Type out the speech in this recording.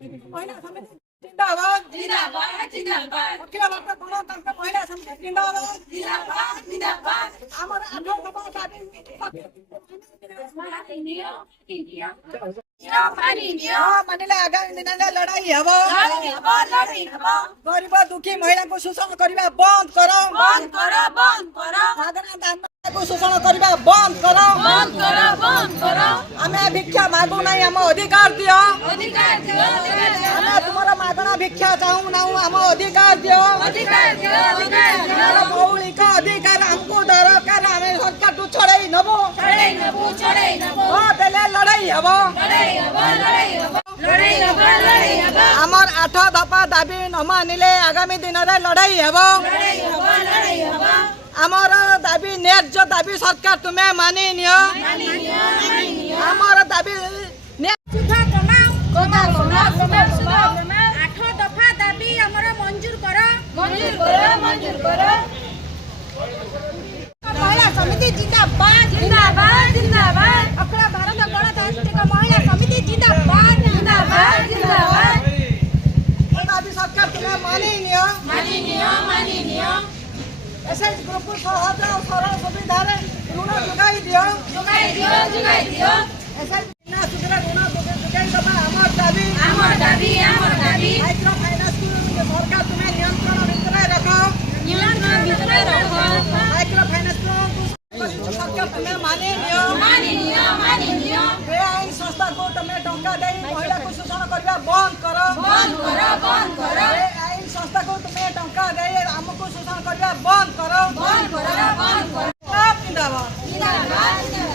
महिला समिति जिंदाबाद जिंदाबाद जिंदाबाद अखिल भारत गणतंत्र महिला समिति जिंदाबाद जिंदाबाद जिंदाबाद आमर आठो दफा दाबी मानिले आगामी दिन में लड़ाई हब गरीब दुखी महिला को शोषण करने बंद करो मागना दान को शोषण करने बंद करो आमे भिक्षा मागू नहीं आम अधिकार दियो आमे तुम्हारा मागना भिक्षा चाहू ना आम अधिकार दियो मौलिक अधिकार हमको दरकार आमे सरकार टू छड़ाई नबो लड़ाई हब आमर 8 दफा दाबी न मानिले आगामी दिन में लड़ाई हब आमर दाबी न्याय्य दाबी सरकार तुम्हें मानि नियो आमर दाबी 8 दफा दाबी हमर मंजूर करो महिला समिति जिंदाबाद जिंदाबाद जिंदाबाद अखिल भारत गणतांत्रिक महिला समिति जिंदाबाद जिंदाबाद जिंदाबाद दाबी सरकार तुम्हें मानि नियो एसएच ग्रुप सहज और सरल सुविधा ऋण जोगाई दियो एसएच बिना सुविधा ऋण जोगाई दबा आमर दाबी माइक्रो फाइनेंस सरकार तुम्हें नियंत्रण भितर रखो माइक्रो फाइनेंस सरकार तुम्हें मानि नियो बेआईन संस्था को तुम्हें टंका दे महिला को शोषण करने बंद करो बेआईन संस्था को तुम्हें टंका दे हमको शोषण करने बंद करो जिंदाबाद।